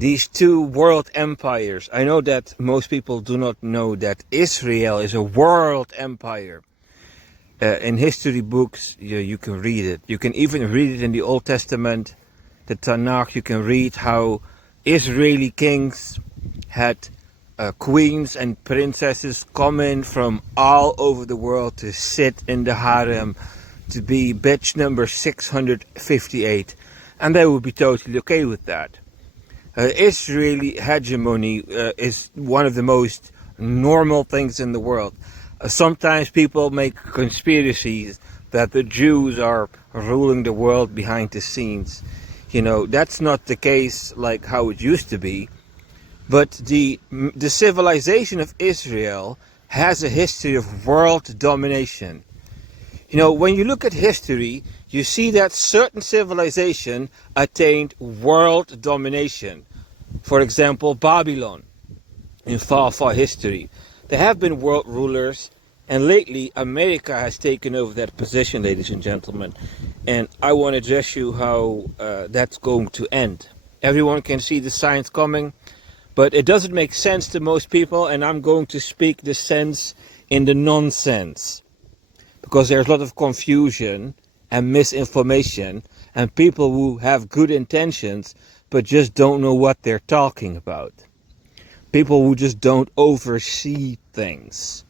these two world empires. I know that most people do not know that Israel is a world empire. In history books, you can read it. You can even read it in the Old Testament, the Tanakh. You can read how Israeli kings had queens and princesses coming from all over the world to sit in the harem, to be bitch number 658. And they would be totally okay with that. Israeli hegemony is one of the most normal things in the world. Sometimes people make conspiracies that the Jews are ruling the world behind the scenes. You know, that's not the case like how it used to be. But the civilization of Israel has a history of world domination. You know, when you look at history, you see that certain civilization attained world domination. For example, Babylon in far, far history. There have been world rulers, and lately America has taken over that position, ladies and gentlemen. And I want to address you how that's going to end. Everyone can see the signs coming, but it doesn't make sense to most people, and I'm going to speak the sense in the nonsense. Because there's a lot of confusion and misinformation, and people who have good intentions but just don't know what they're talking about. People who just don't oversee things.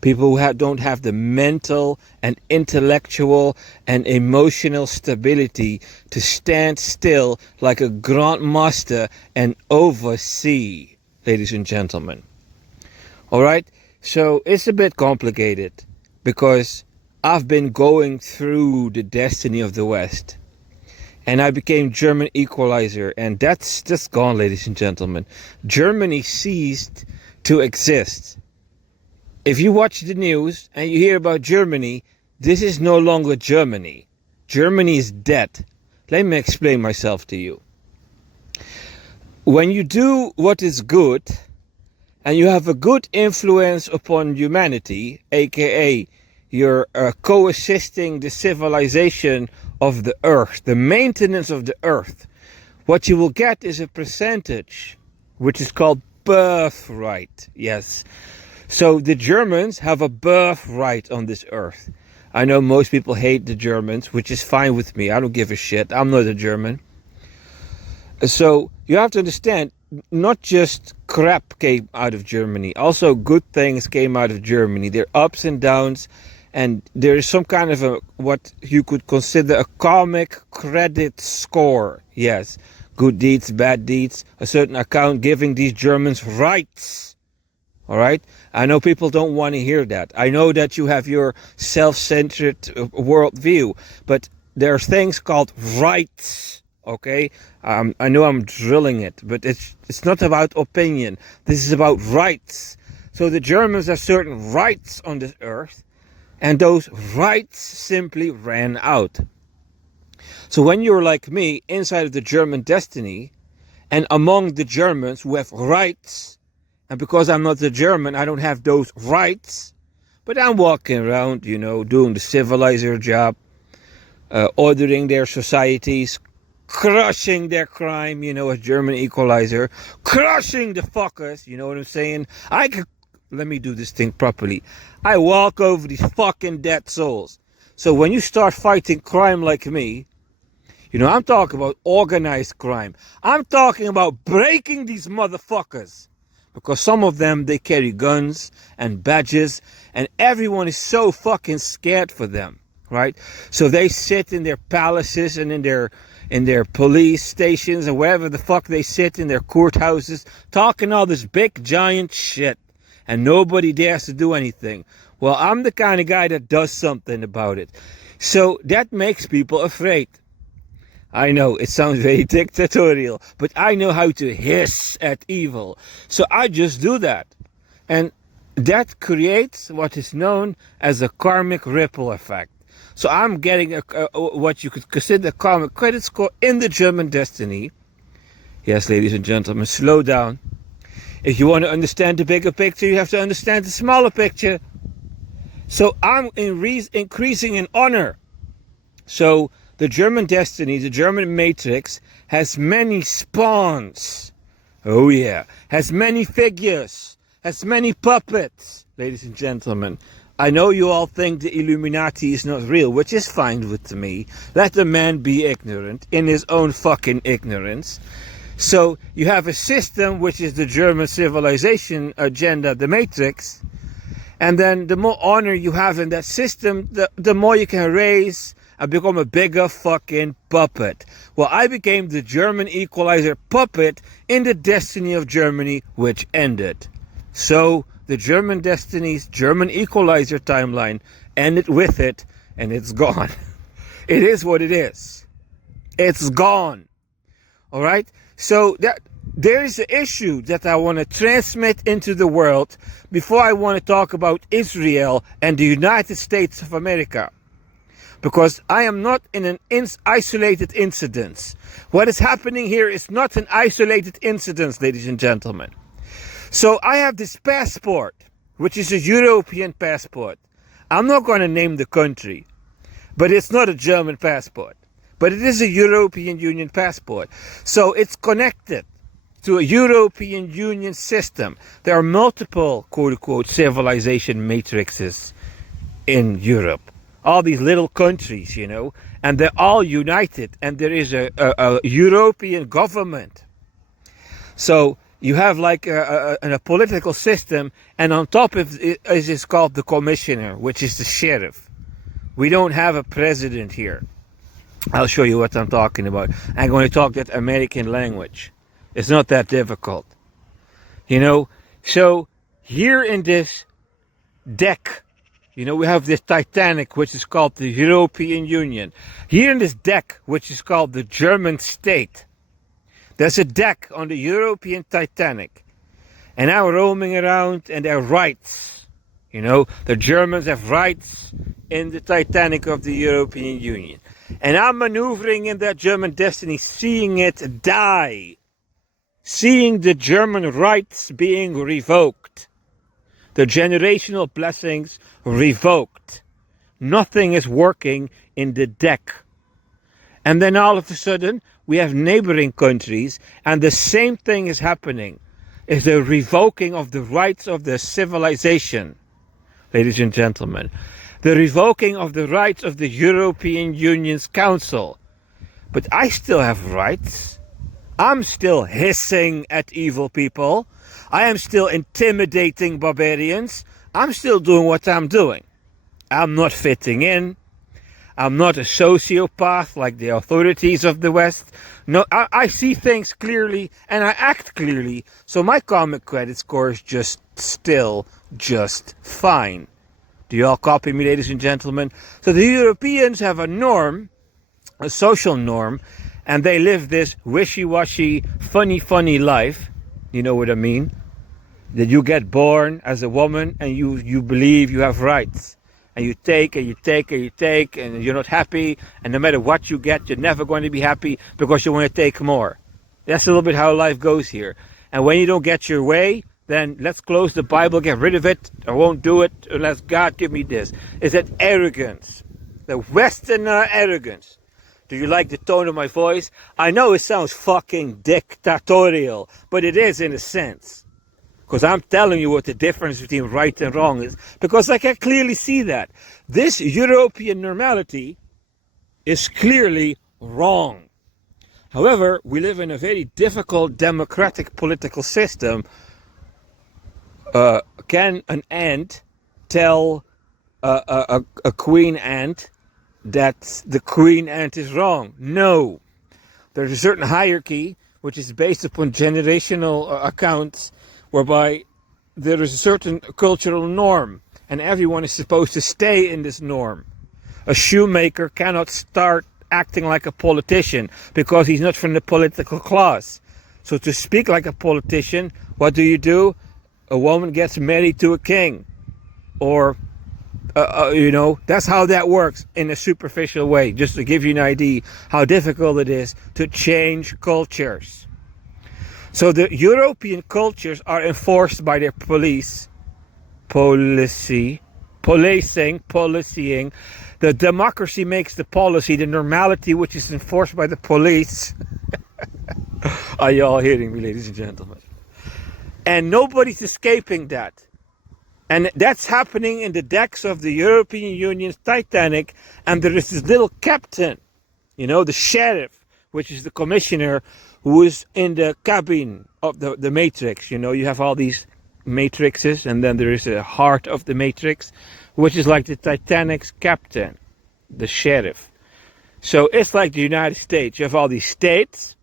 People who don't have the mental and intellectual and emotional stability to stand still like a Grand Master and oversee, ladies and gentlemen. Alright, so it's a bit complicated because I've been going through the destiny of the West. And I became German equalizer, and that's just gone, ladies and gentlemen. Germany ceased to exist. If you watch the news and you hear about Germany, this is no longer Germany. Germany is dead. Let me explain myself to you. When you do what is good, and you have a good influence upon humanity, aka you're co-assisting the civilization of the earth, the maintenance of the earth, what you will get is a percentage, which is called birthright. Yes. So the Germans have a birthright on this earth. I know most people hate the Germans, which is fine with me. I don't give a shit. I'm not a German. So you have to understand, not just crap came out of Germany. Also good things came out of Germany. There are ups and downs. And there is some kind of a, what you could consider a karmic credit score. Yes, good deeds, bad deeds, a certain account giving these Germans rights. All right? I know people don't want to hear that. I know that you have your self-centered worldview. But there are things called rights. Okay? I know I'm drilling it. But it's not about opinion. This is about rights. So the Germans have certain rights on this earth. And those rights simply ran out. So when you're like me, inside of the German destiny, and among the Germans who have rights, and because I'm not a German, I don't have those rights, but I'm walking around, you know, doing the civilizer job, ordering their societies, crushing their crime, you know, as German equalizer, crushing the fuckers, you know what I'm saying? Let me do this thing properly. I walk over these fucking dead souls. So when you start fighting crime like me, you know, I'm talking about organized crime. I'm talking about breaking these motherfuckers. Because some of them, they carry guns and badges, and everyone is so fucking scared for them, right? So they sit in their palaces and in their police stations and wherever the fuck they sit in their courthouses, talking all this big giant shit. And nobody dares to do anything. Well, I'm the kind of guy that does something about it. So that makes people afraid. I know, it sounds very dictatorial, but I know how to hiss at evil. So I just do that. And that creates what is known as a karmic ripple effect. So I'm getting what you could consider a karmic credit score in the German destiny. Yes, ladies and gentlemen, slow down. If you want to understand the bigger picture, you have to understand the smaller picture. So I'm increasing in honor. So the German destiny, the German matrix, has many spawns. Oh yeah. Has many figures. Has many puppets, ladies and gentlemen. I know you all think the Illuminati is not real, which is fine with me. Let the man be ignorant in his own fucking ignorance. So you have a system which is the German civilization agenda, the Matrix. And then the more honor you have in that system, the more you can raise and become a bigger fucking puppet. Well, I became the German equalizer puppet in the destiny of Germany, which ended. So the German destiny's German equalizer timeline ended with it, and it's gone. It is what it is. It's gone. All right? So there is an issue that I want to transmit into the world before I want to talk about Israel and the United States of America. Because I am not in an isolated incident. What is happening here is not an isolated incident, ladies and gentlemen. So I have this passport, which is a European passport. I'm not going to name the country, but it's not a German passport. But it is a European Union passport. So it's connected to a European Union system. There are multiple, quote-unquote, civilization matrices in Europe. All these little countries, you know, and they're all united. And there is a European government. So you have like a political system, and on top of it is called the commissioner, which is the sheriff. We don't have a president here. I'll show you what I'm talking about. I'm going to talk that American language. It's not that difficult. You know, so here in this deck, you know, we have this Titanic, which is called the European Union. Here in this deck, which is called the German state, there's a deck on the European Titanic. And I'm roaming around, and there are rights. You know, the Germans have rights in the Titanic of the European Union. And I'm maneuvering in that German destiny, seeing it die. Seeing the German rights being revoked. The generational blessings revoked. Nothing is working in the deck. And then all of a sudden, we have neighboring countries, and the same thing is happening. It's the revoking of the rights of the civilization, ladies and gentlemen. The revoking of the rights of the European Union's Council. But I still have rights. I'm still hissing at evil people. I am still intimidating barbarians. I'm still doing what I'm doing. I'm not fitting in. I'm not a sociopath like the authorities of the West. No, I see things clearly and I act clearly. So my comic credit score is just fine. Do you all copy me, ladies and gentlemen? So the Europeans have a norm, a social norm, and they live this wishy-washy, funny life. You know what I mean? That you get born as a woman and you believe you have rights. And you take and you take and you take and you're not happy. And no matter what you get, you're never going to be happy because you want to take more. That's a little bit how life goes here. And when you don't get your way, then let's close the Bible, get rid of it. I won't do it unless God give me this. It's that arrogance. The Westerner arrogance. Do you like the tone of my voice? I know it sounds fucking dictatorial, but it is in a sense. Because I'm telling you what the difference between right and wrong is. Because I can clearly see that. This European normality is clearly wrong. However, we live in a very difficult democratic political system. Can an ant tell a queen ant that the queen ant is wrong? No. There's a certain hierarchy which is based upon generational accounts, whereby there is a certain cultural norm and everyone is supposed to stay in this norm. A shoemaker cannot start acting like a politician because he's not from the political class. So to speak like a politician, what do? A woman gets married to a king. Or, you know, that's how that works in a superficial way. Just to give you an idea how difficult it is to change cultures. So the European cultures are enforced by their policing. The democracy makes the policy, the normality which is enforced by the police. Are you all hearing me, ladies and gentlemen? And nobody's escaping that. And that's happening in the decks of the European Union's Titanic. And there is this little captain, the sheriff, which is the commissioner, who is in the cabin of the matrix. You have all these matrixes, and then there is a heart of the matrix, which is like the Titanic's captain, the sheriff. So it's like the United States. You have all these states,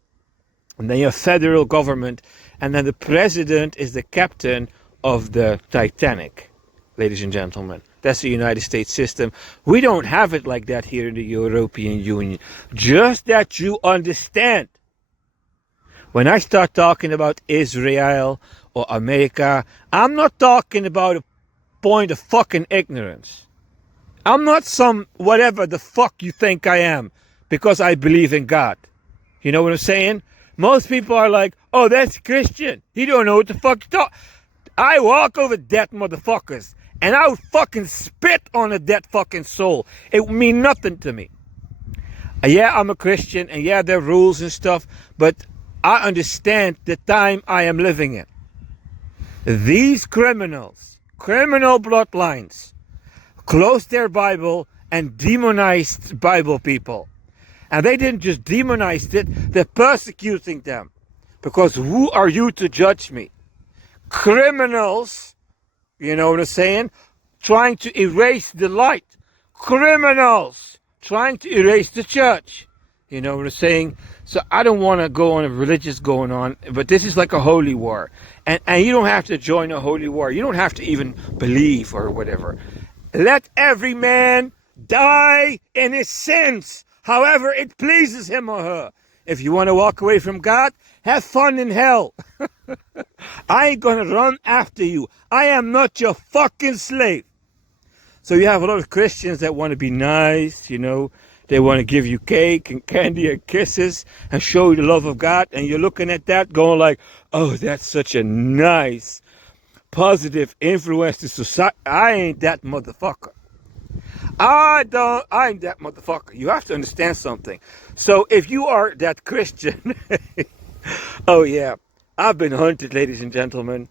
and then you have federal government, and then the president is the captain of the Titanic, ladies and gentlemen. That's the United States system. We don't have it like that here in the European Union. Just that you understand. When I start talking about Israel or America, I'm not talking about a point of fucking ignorance. I'm not some whatever the fuck you think I am because I believe in God. You know what I'm saying? Most people are like, oh, that's Christian. He don't know what the fuck you're talking. I walk over dead motherfuckers and I would fucking spit on a dead fucking soul. It would mean nothing to me. Yeah, I'm a Christian and yeah, there are rules and stuff, but I understand the time I am living in. These criminals, criminal bloodlines, closed their Bible and demonized Bible people. And they didn't just demonize it, they're persecuting them. Because who are you to judge me? Criminals, you know what I'm saying? Trying to erase the light. Criminals trying to erase the church. You know what I'm saying? So I don't want to go on a religious going on, but this is like a holy war. And you don't have to join a holy war. You don't have to even believe or whatever. Let every man die in his sins, however it pleases him or her. If you want to walk away from God, have fun in hell. I ain't going to run after you. I am not your fucking slave. So you have a lot of Christians that want to be nice, They want to give you cake and candy and kisses and show you the love of God. And you're looking at that going like, oh, that's such a nice, positive influence to society. I ain't that motherfucker. I ain't that motherfucker. You have to understand something. So if you are that Christian, oh yeah, I've been hunted, ladies and gentlemen.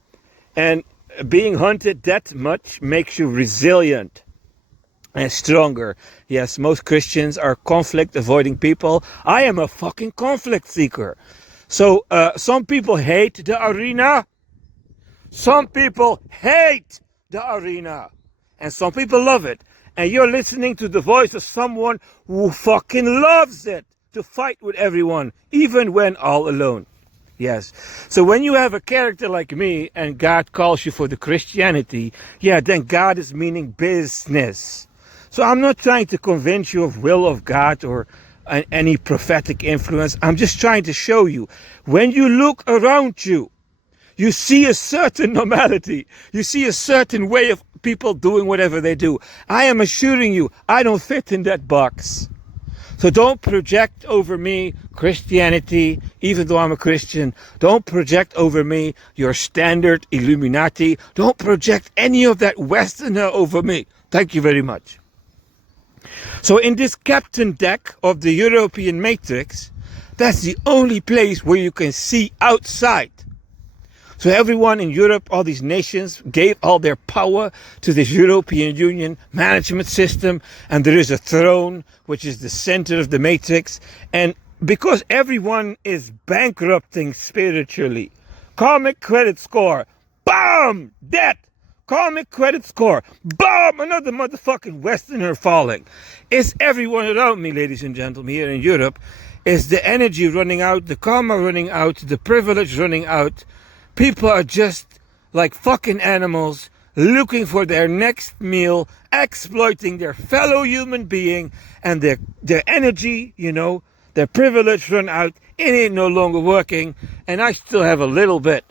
And being hunted that much makes you resilient and stronger. Yes, most Christians are conflict avoiding people. I am a fucking conflict seeker. So some people hate the arena. Some people hate the arena. And some people love it. And you're listening to the voice of someone who fucking loves it to fight with everyone, even when all alone. Yes. So when you have a character like me and God calls you for the Christianity, yeah, then God is meaning business. So I'm not trying to convince you of will of God or any prophetic influence. I'm just trying to show you, when you look around you, you see a certain normality. You see a certain way of people doing whatever they do. I am assuring you, I don't fit in that box. So don't project over me Christianity, even though I'm a Christian. Don't project over me your standard Illuminati. Don't project any of that Westerner over me. Thank you very much. So in this captain deck of the European Matrix, that's the only place where you can see outside. So everyone in Europe, all these nations, gave all their power to this European Union management system. And there is a throne, which is the center of the matrix. And because everyone is bankrupting spiritually, karmic credit score, BAM! Debt! Karmic credit score, BAM! Another motherfucking Westerner falling. It's everyone around me, ladies and gentlemen, here in Europe. Is the energy running out, the karma running out, the privilege running out. People are just like fucking animals looking for their next meal, exploiting their fellow human being, and their energy, their privilege run out. It ain't no longer working, and I still have a little bit.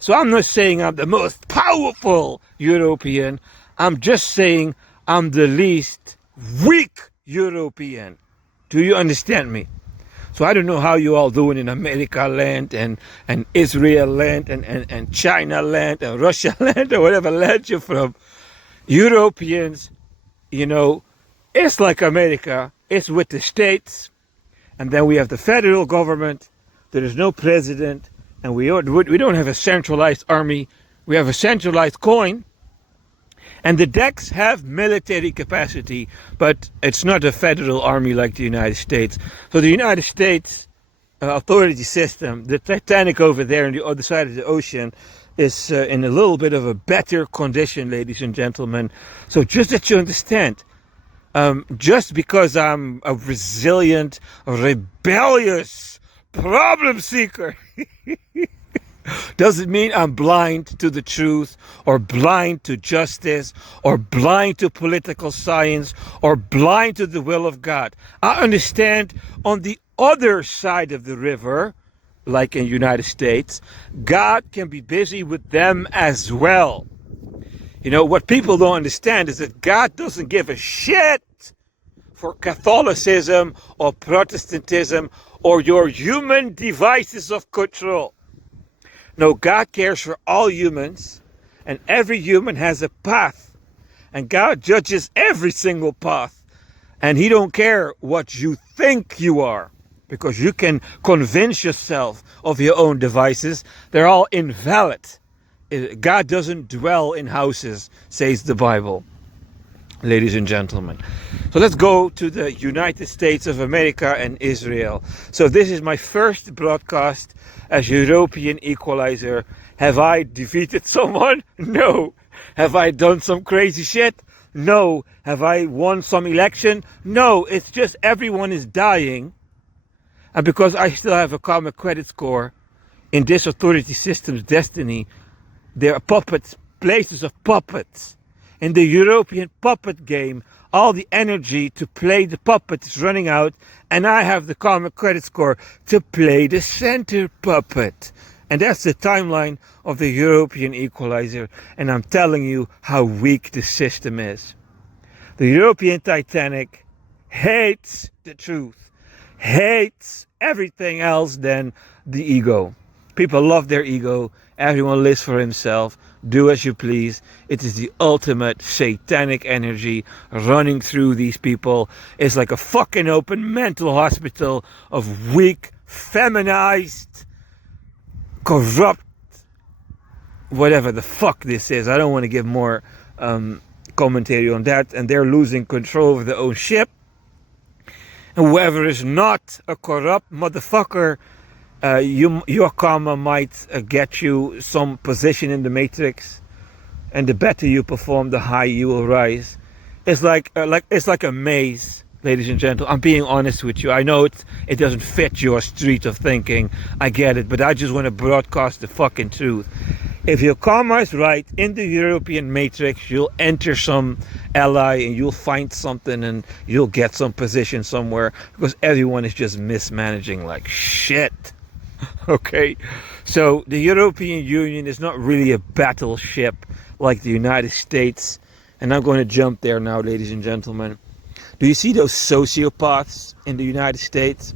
So I'm not saying I'm the most powerful European. I'm just saying I'm the least weak European. Do you understand me? So I don't know how you all doing in America land and Israel land and China land and Russia land or whatever land you're from. Europeans, it's like America. It's with the states. And then we have the federal government, there is no president, and we don't have a centralized army. We have a centralized coin. And the decks have military capacity, but it's not a federal army like the United States. So the United States authority system, the Titanic over there on the other side of the ocean, is in a little bit of a better condition, ladies and gentlemen. So just that you understand, just because I'm a resilient, rebellious problem seeker, doesn't mean I'm blind to the truth, or blind to justice, or blind to political science, or blind to the will of God. I understand on the other side of the river, like in the United States, God can be busy with them as well. You know, what people don't understand is that God doesn't give a shit for Catholicism or Protestantism or your human devices of control. No, God cares for all humans, and every human has a path, and God judges every single path, and He don't care what you think you are, because you can convince yourself of your own devices. They're all invalid. God doesn't dwell in houses, says the Bible, ladies and gentlemen. So let's go to the United States of America and Israel. So this is my first broadcast as European equalizer. Have I defeated someone? No. Have I done some crazy shit? No. Have I won some election? No. It's just everyone is dying. And because I still have a common credit score in this authority system's destiny, there are puppets, places of puppets. In the European puppet game, all the energy to play the puppet is running out, and I have the common credit score to play the center puppet. And that's the timeline of the European equalizer, and I'm telling you how weak the system is. The European Titanic hates the truth, hates everything else than the ego. People love their ego. Everyone lives for himself. Do as you please. It is the ultimate satanic energy running through these people. It's like a fucking open mental hospital of weak, feminized, corrupt, whatever the fuck this is. I don't want to give more commentary on that. And they're losing control of their own ship. And whoever is not a corrupt motherfucker, your karma might get you some position in the matrix, and the better you perform, the higher you will rise. It's like a maze, ladies and gentlemen. I'm being honest with you. I know it doesn't fit your street of thinking. I get it, but I just want to broadcast the fucking truth. If your karma is right in the European matrix, you'll enter some ally and you'll find something and you'll get some position somewhere, because everyone is just mismanaging like shit. Okay, so the European Union is not really a battleship like the United States. And I'm going to jump there now, ladies and gentlemen. Do you see those sociopaths in the United States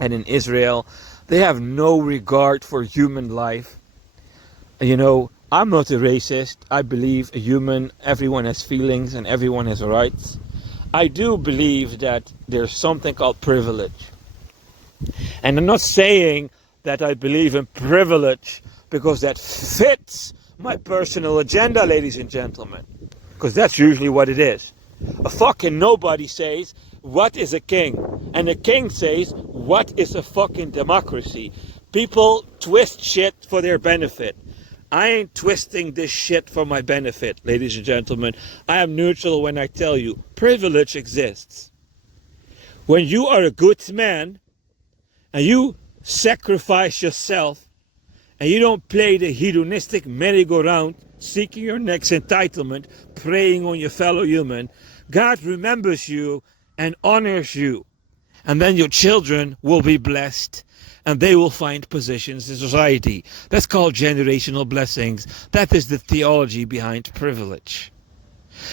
and in Israel? They have no regard for human life. You know, I'm not a racist. I believe everyone has feelings and everyone has rights. I do believe that there's something called privilege. And I'm not saying that I believe in privilege because that fits my personal agenda, ladies and gentlemen. Because that's usually what it is. A fucking nobody says, what is a king? And a king says, what is a fucking democracy? People twist shit for their benefit. I ain't twisting this shit for my benefit, ladies and gentlemen. I am neutral when I tell you, privilege exists. When you are a good man, and you sacrifice yourself, and you don't play the hedonistic merry-go-round, seeking your next entitlement, preying on your fellow human, God remembers you and honors you. And then your children will be blessed, and they will find positions in society. That's called generational blessings. That is the theology behind privilege.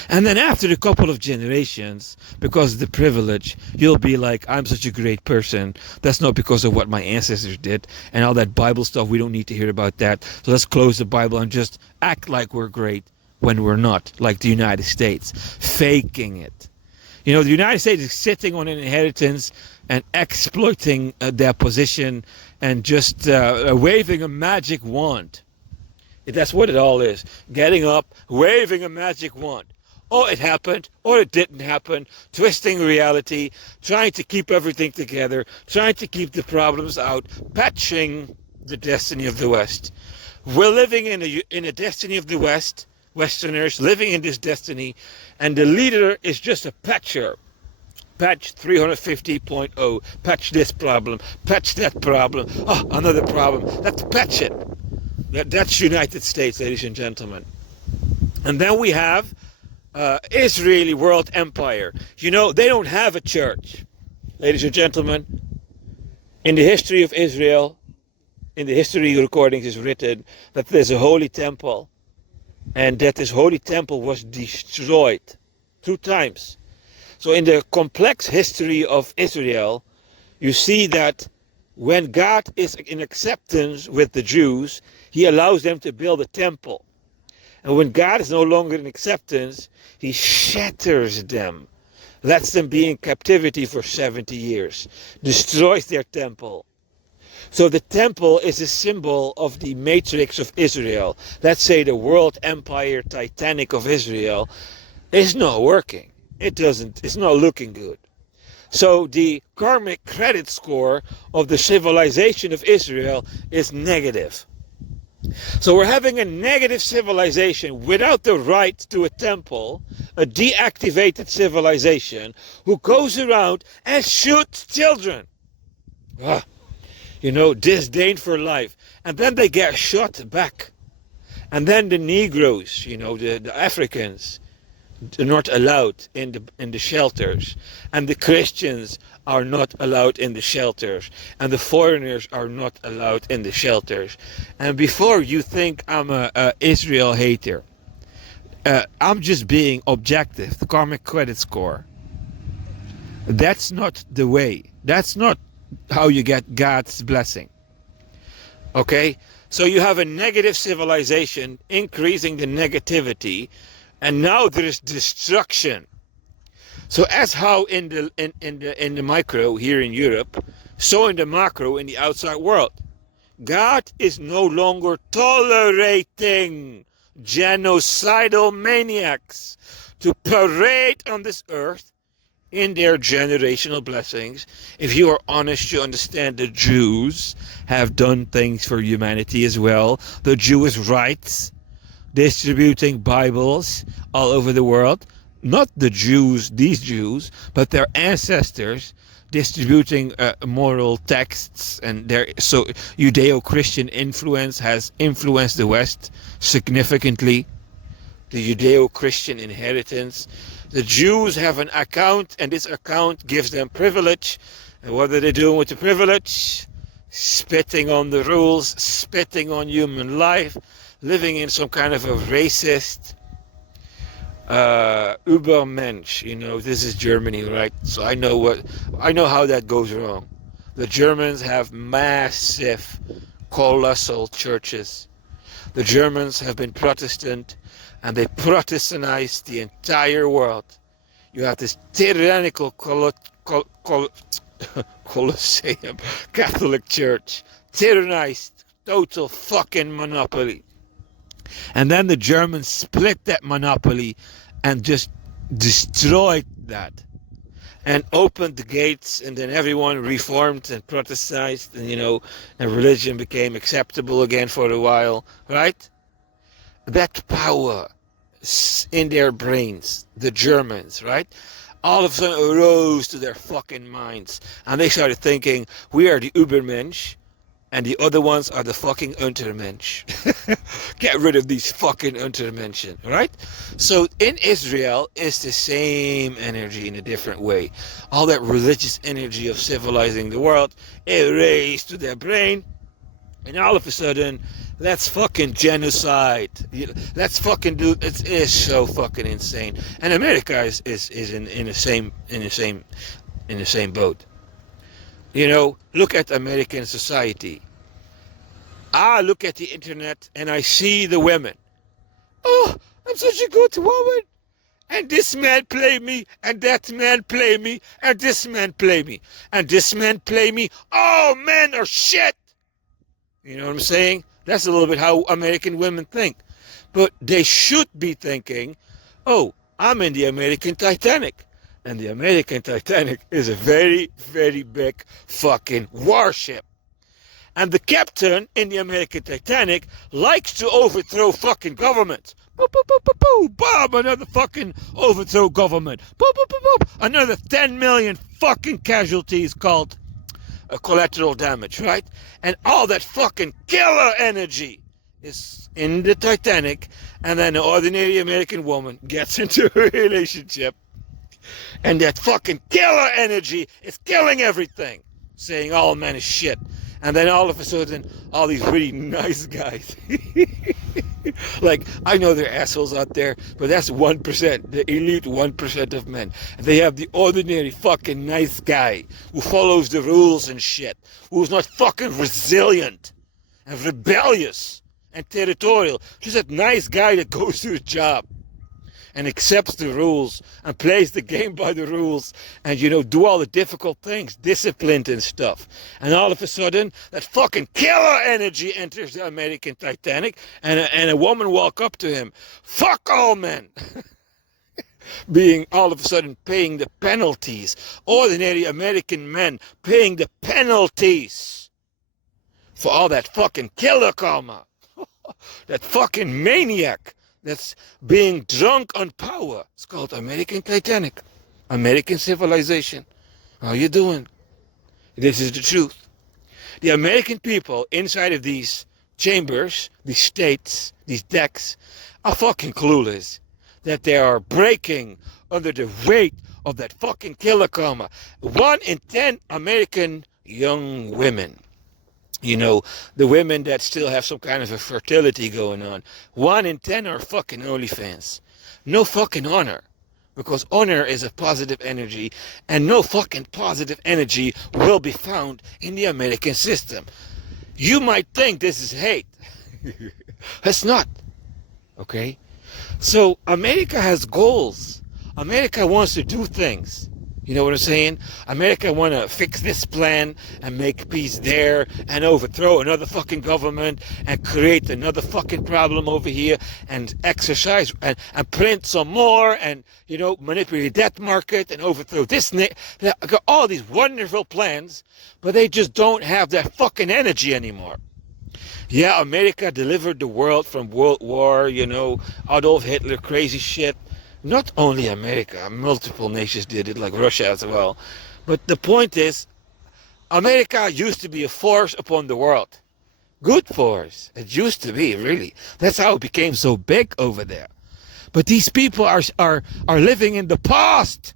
And then after a couple of generations, because of the privilege, you'll be like, I'm such a great person. That's not because of what my ancestors did and all that Bible stuff. We don't need to hear about that. So let's close the Bible and just act like we're great when we're not, like the United States, faking it. You know, the United States is sitting on an inheritance and exploiting their position and just waving a magic wand. That's what it all is. Getting up, waving a magic wand. Or it happened, or it didn't happen, twisting reality, trying to keep everything together, trying to keep the problems out, patching the destiny of the West. We're living in a destiny of the West, Westerners living in this destiny, and the leader is just a patcher. Patch 350.0, patch this problem, patch that problem, oh, another problem, let's patch it. That's United States, ladies and gentlemen. And then we have Israeli world empire. You know, they don't have a church. Ladies and gentlemen, in the history of Israel, in the history recordings is written that there's a holy temple, and that this holy temple was destroyed 2 times. So in the complex history of Israel, you see that when God is in acceptance with the Jews, he allows them to build a temple. And when God is no longer in acceptance, he shatters them, lets them be in captivity for 70 years, destroys their temple. So the temple is a symbol of the matrix of Israel. Let's say the world empire Titanic of Israel is not working. It's not looking good. So the karmic credit score of the civilization of Israel is negative. So we're having a negative civilization without the right to a temple, a deactivated civilization who goes around and shoots children. You know, disdain for life. And then they get shot back. And then the Negroes, you know, the Africans, are not allowed in the shelters, and the Christians are not allowed in the shelters, and the foreigners are not allowed in the shelters. And before you think I'm a Israel hater, I'm just being objective. The karmic credit score. That's not the way. That's not how you get God's blessing. Okay, so you have a negative civilization increasing the negativity. And now there is destruction. So as how in the micro here in Europe, so in the macro in the outside world, God is no longer tolerating genocidal maniacs to parade on this earth in their generational blessings. If you are honest, you understand the Jews have done things for humanity as well. The Jewish rights, distributing Bibles all over the world. Not the Jews, these Jews, but their ancestors distributing moral texts, and their so Judeo-Christian influence has influenced the West significantly. The Judeo-Christian inheritance. The Jews have an account, and this account gives them privilege. And what are they doing with the privilege? Spitting on the rules, spitting on human life, living in some kind of a racist Übermensch. You know, this is Germany, right? So I know how that goes wrong. The Germans have massive, colossal churches. The Germans have been Protestant, and they Protestantized the entire world. You have this tyrannical Colosseum Catholic Church, tyrannized, total fucking monopoly. And then the Germans split that monopoly and just destroyed that and opened the gates, and then everyone reformed and Protestantized, and you know, and religion became acceptable again for a while, right? That power in their brains, the Germans, right? All of a sudden arose to their fucking minds, and they started thinking, we are the Übermensch, and the other ones are the fucking Untermensch. Get rid of these fucking Untermenschen, right? So in Israel, it's the same energy in a different way. All that religious energy of civilizing the world erased to their brain, and all of a sudden, let's fucking genocide. Let's fucking do. It is so fucking insane. And America is in the same boat. You know, look at American society. I look at the internet and I see the women. Oh, I'm such a good woman. and this man play me, and that man play me, and this man play me, and this man play me. All men are shit. You know what I'm saying? That's a little bit how American women think. But they should be thinking, oh, I'm in the American Titanic. And the American Titanic is a very, very big fucking warship. And the captain in the American Titanic likes to overthrow fucking governments. Boop, boop, boop, boop, boop, bomb, another fucking overthrow government. Boop, boop, boop, boop, another 10 million fucking casualties called collateral damage, right? And all that fucking killer energy is in the Titanic, and then an ordinary American woman gets into a relationship, and that fucking killer energy is killing everything, saying all men is shit. And then all of a sudden, all these really nice guys, like, I know there are assholes out there, but that's 1%, the elite 1% of men. And they have the ordinary fucking nice guy who follows the rules and shit, who's not fucking resilient and rebellious and territorial. Just that nice guy that goes to the job and accepts the rules and plays the game by the rules and, you know, do all the difficult things, disciplined and stuff. And all of a sudden, that fucking killer energy enters the American Titanic, and a woman walk up to him. Fuck all men. Being all of a sudden paying the penalties. Ordinary American men paying the penalties for all that fucking killer karma. That fucking maniac that's being drunk on power. It's called American Titanic. American civilization. How you doing? This is the truth. The American people inside of these chambers, these states, these decks, are fucking clueless that they are breaking under the weight of that fucking killer karma. 1 in 10 American young women, you know, the women that still have some kind of a fertility going on, 1 in 10 are fucking OnlyFans. No fucking honor. Because honor is a positive energy, and no fucking positive energy will be found in the American system. You might think this is hate. It's not. Okay? So America has goals. America wants to do things. You know what I'm saying? America want to fix this plan and make peace there and overthrow another fucking government and create another fucking problem over here and exercise and print some more and, you know, manipulate that market and overthrow this. They got all these wonderful plans, but they just don't have that fucking energy anymore. Yeah, America delivered the world from World War, you know, Adolf Hitler, crazy shit. Not only America, multiple nations did it, like Russia as well. But the point is, America used to be a force upon the world. Good force. It used to be, really. That's how it became so big over there. But these people are living in the past.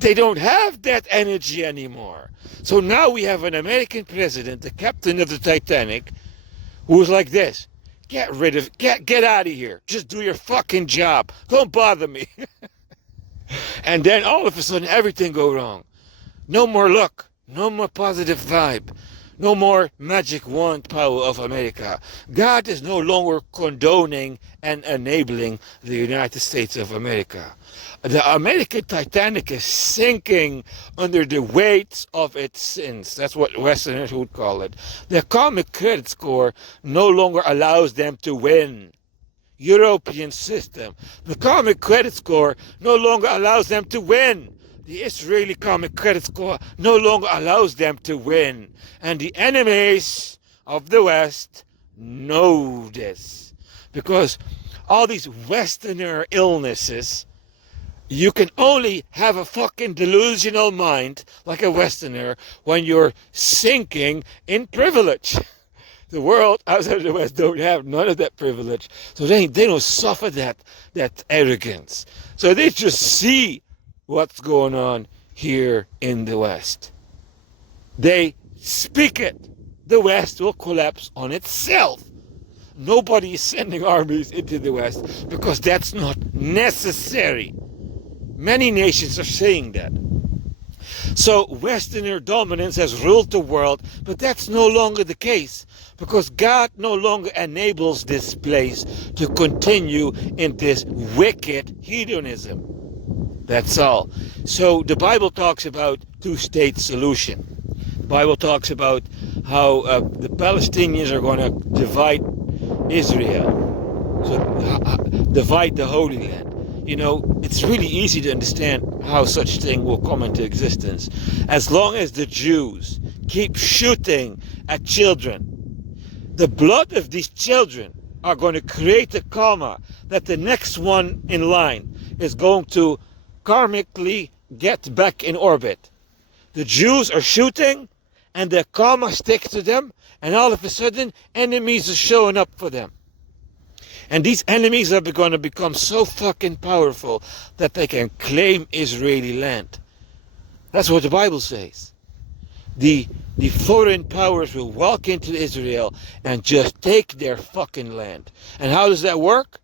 They don't have that energy anymore. So now we have an American president, the captain of the Titanic, who's like this. Get out of here. Just do your fucking job. Don't bother me. And then all of a sudden everything go wrong. No more luck. No more positive vibe. No more magic wand power of America. God is no longer condoning and enabling the United States of America. The American Titanic is sinking under the weight of its sins. That's what Westerners would call it. The karmic credit score no longer allows them to win. European system. The karmic credit score no longer allows them to win. The Israeli karmic credit score no longer allows them to win. And the enemies of the West know this. Because all these Westerner illnesses, you can only have a fucking delusional mind like a Westerner when you're sinking in privilege. The world outside of the West don't have none of that privilege. So they don't suffer that arrogance. So they just see what's going on here in the West. They speak it. The West will collapse on itself. Nobody is sending armies into the West because that's not necessary. Many nations are saying that. So Westerner dominance has ruled the world, but that's no longer the case, because God no longer enables this place to continue in this wicked hedonism. That's all. So the Bible talks about two-state solution. The Bible talks about how the Palestinians are going to divide Israel, so divide the Holy Land. You know, it's really easy to understand how such thing will come into existence. As long as the Jews keep shooting at children, the blood of these children are going to create a karma that the next one in line is going to karmically get back in orbit. The Jews are shooting, and their karma sticks to them, and all of a sudden enemies are showing up for them. And these enemies are going to become so fucking powerful that they can claim Israeli land. That's what the Bible says. The foreign powers will walk into Israel and just take their fucking land. And how does that work?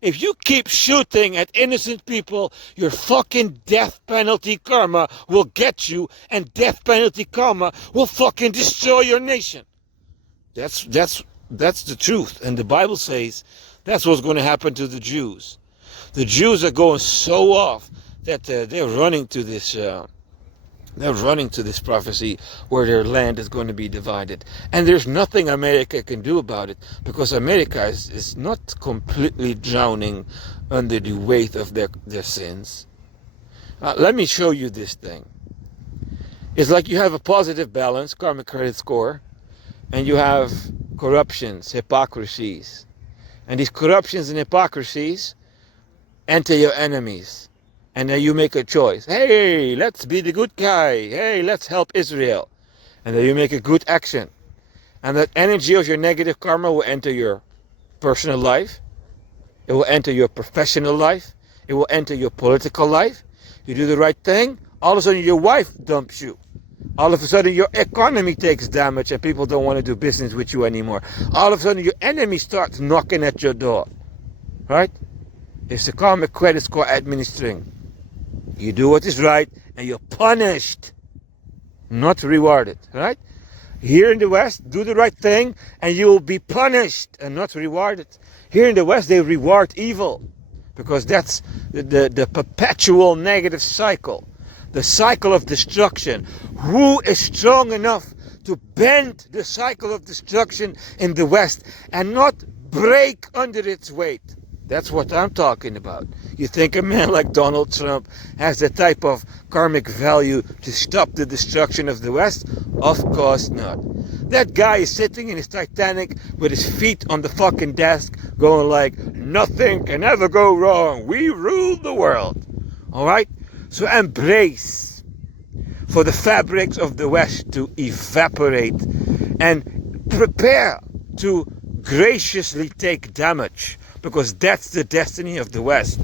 If you keep shooting at innocent people, your fucking death penalty karma will get you, and death penalty karma will fucking destroy your nation. That's the truth. And the Bible says that's what's going to happen to the Jews. The Jews are going so off that they're running to this prophecy where their land is going to be divided. And there's nothing America can do about it, because America is not completely drowning under the weight of their sins. Let me show you this thing. It's like you have a positive balance, karmic credit score, and you have corruptions, hypocrisies. And these corruptions and hypocrisies enter your enemies. And then you make a choice. Hey, let's be the good guy. Hey, let's help Israel. And then you make a good action. And that energy of your negative karma will enter your personal life. It will enter your professional life. It will enter your political life. You do the right thing, all of a sudden your wife dumps you. All of a sudden your economy takes damage and people don't want to do business with you anymore. All of a sudden your enemy starts knocking at your door. Right? It's the karmic credit score administering. You do what is right and you're punished, not rewarded. Right? Here in the West, do the right thing and you will be punished and not rewarded. Here in the West, they reward evil, because that's the perpetual negative cycle. The cycle of destruction. Who is strong enough to bend the cycle of destruction in the West and not break under its weight? That's what I'm talking about. You think a man like Donald Trump has the type of karmic value to stop the destruction of the West? Of course not. That guy is sitting in his Titanic with his feet on the fucking desk going like, nothing can ever go wrong. We rule the world. Alright? So embrace for the fabrics of the West to evaporate and prepare to graciously take damage, because that's the destiny of the West.